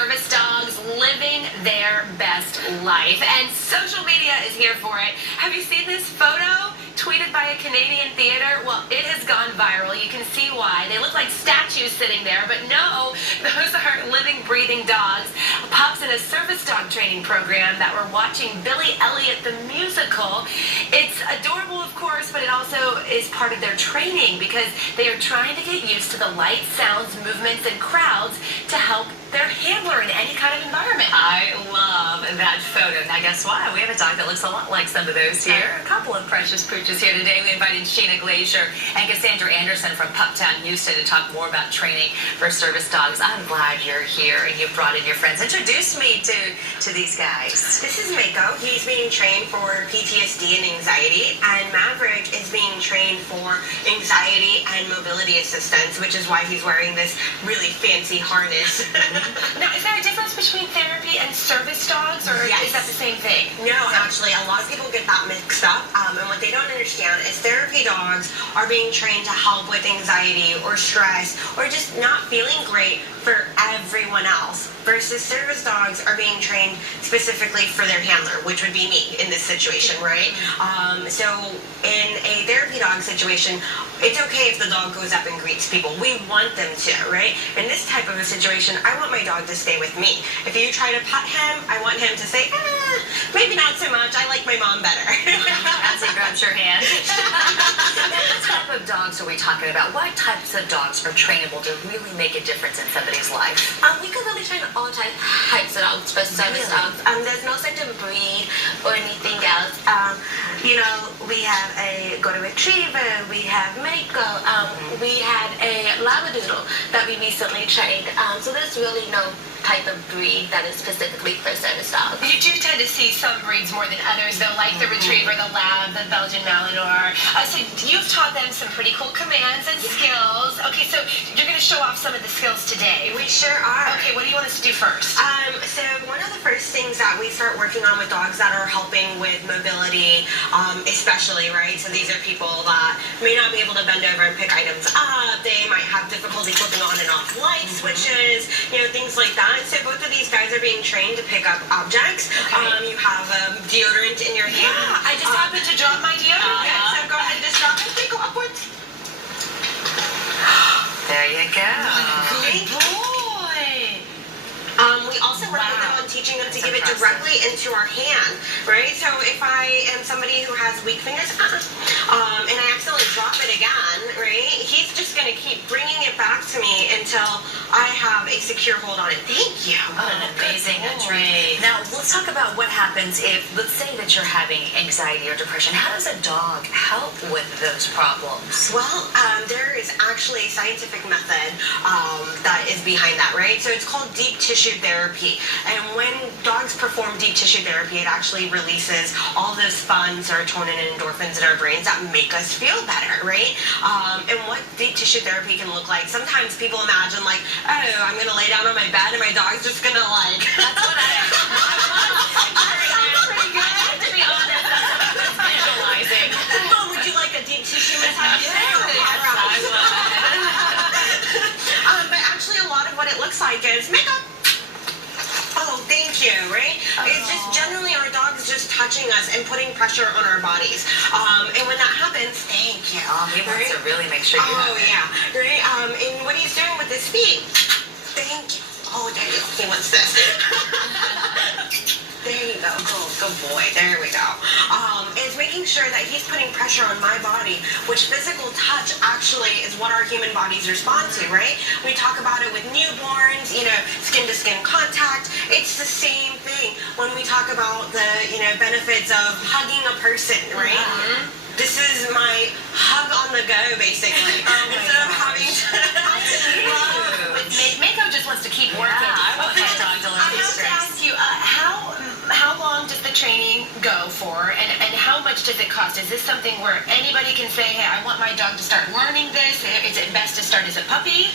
Service dogs living their best life, and social media is here for it. Have you seen this photo tweeted by a Canadian theater? Well, it has gone viral. You can see why. They look like statues sitting there, but no, those are living, breathing dogs. Pups in a service dog training program that were watching Billy Elliot the musical. It's adorable, of course, but it also is part of their training because they are trying to get used to the lights, sounds, movements, and crowds to help their handler in any kind of environment. I love that photo. Now, guess what? We have a dog that looks a lot like some of those here. A couple of precious pooches here today. We invited Sheena Glazier and Cassandra Anderson from Puptown, Houston, to talk more about training for service dogs. I'm glad you're here and you brought in your friends. Introduce me to these guys. This is Mako. He's being trained for PTSD and anxiety, and Maverick is being trained for anxiety and mobility assistance, which is why he's wearing this really fancy harness. Now, is there a difference between therapy and service dogs, or is that the same thing? No, actually, a lot of people get that mixed up, and what they don't understand is therapy dogs are being trained to help with anxiety or stress or just not feeling great for everyone else, versus service dogs are being trained specifically for their handler, which would be me in this situation, right? So in a therapy dog situation, it's okay if the dog goes up and greets people. We want them to, right? In this type of a situation, I want my dog to stay with me. If you try to pet him, I want him to say, maybe not so much. I like my mom better. As he grabs your hand. Now, what type of dogs are we talking about? What types of dogs are trainable to really make a difference in somebody's life? We can really train all types of dogs for service dogs. There's no certain breed or anything else. We have a golden retriever, we have Mako, we had a labradoodle that we recently trained. So there's really no type of breed that is specifically for service dogs. You do tend to see some breeds more than others, though, like the retriever, the lab, the Belgian Malinois. So you've taught them some pretty cool commands and skills. Okay, so you're going to show off some of the skills today. We sure are. Okay, what do you want us to do first? So one of the first things that we start working on with dogs that are helping with mobility, especially, right? So these are people that may not be able to bend over and pick items up. They might have difficulty flipping on and off light switches, things like that. So both of these guys are being trained to pick up objects. Okay. You have deodorant in your hand. Yeah, I just happened to drop my deodorant. So go ahead and just drop it. Go upwards. There you go. Good boy. We also work with them on teaching them to give it directly into our hand, right? So if I am somebody who has weak fingers, and I accidentally drop it again, right? He's just going to keep bringing it back to me until I have a secure hold on it. Thank you. Oh, amazing training. Now, let's talk about what happens if, let's say that you're having anxiety or depression. How does a dog help with those problems? Well, there is actually a scientific method that is behind that, right? So it's called deep tissue therapy. And when dogs perform deep tissue therapy, it actually releases all those fun serotonin and endorphins in our brains that make us feel better, right? And what deep tissue therapy can look like, sometimes people imagine like, oh, I'm going to lay down on my bed and my dog's just going to like... That's what I Pretty good, to be honest. That's what I was visualizing. Oh, would you like a deep tissue massage? But actually a lot of what it looks like is makeup. Oh, thank you, right? It's just generally our dogs just touching us and putting pressure on our bodies. And when that happens, thank you. He wants to really make sure you have it. Right? And what he's doing with his feet, thank you. Oh, there you go. He wants this. There you go. Good boy. There we go. Is making sure that he's putting pressure on my body, which physical touch actually is what our human bodies respond to, right? We talk about it with newborns, skin-to-skin contact. It's the same thing when we talk about the, benefits of hugging a person, right? Mm-hmm. This is my hug on the go, basically. Instead of having to... Mako just wants to keep working. I want my dog to learn I have to ask you, how long does the training go for, and how much does it cost? Is this something where anybody can say, hey, I want my dog to start learning this? Is it best to start as a puppy?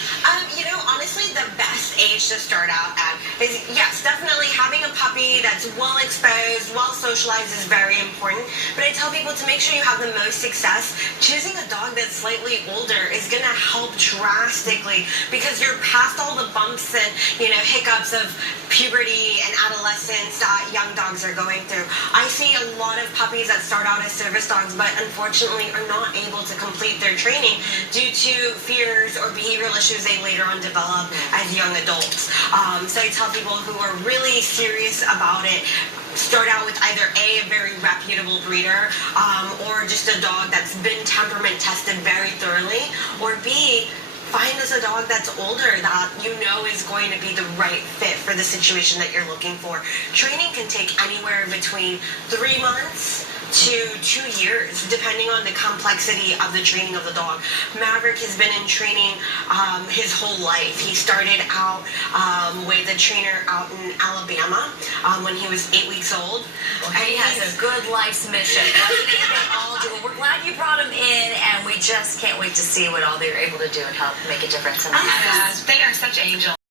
Honestly, the best age to start out at is, yes, definitely having a puppy that's well exposed, well socialized is very important. But I tell people to make sure you have the most success. Choosing a dog that's slightly older is going to help drastically because you're past all the bumps and, hiccups of puberty and adolescence that young dogs are going through. I see a lot of puppies that start out as service dogs, but unfortunately are not able to complete their training due to fears or behavioral issues they later on develop as young adults. So I tell people who are really serious about it, start out with either A, a very reputable breeder, or just a dog that's been temperament tested very thoroughly, or B, find us a dog that's older that is going to be the right fit for the situation that you're looking for. Training can take anywhere between 3 months to 2 years, depending on the complexity of the training of the dog. Maverick has been in training his whole life. He started out with a trainer out in Alabama when he was 8 weeks old. Well, he has a good life's mission. Doesn't he? They all do. We're glad you brought him in, and we just can't wait to see what all they're able to do and help make a difference in the lives. They are such angels.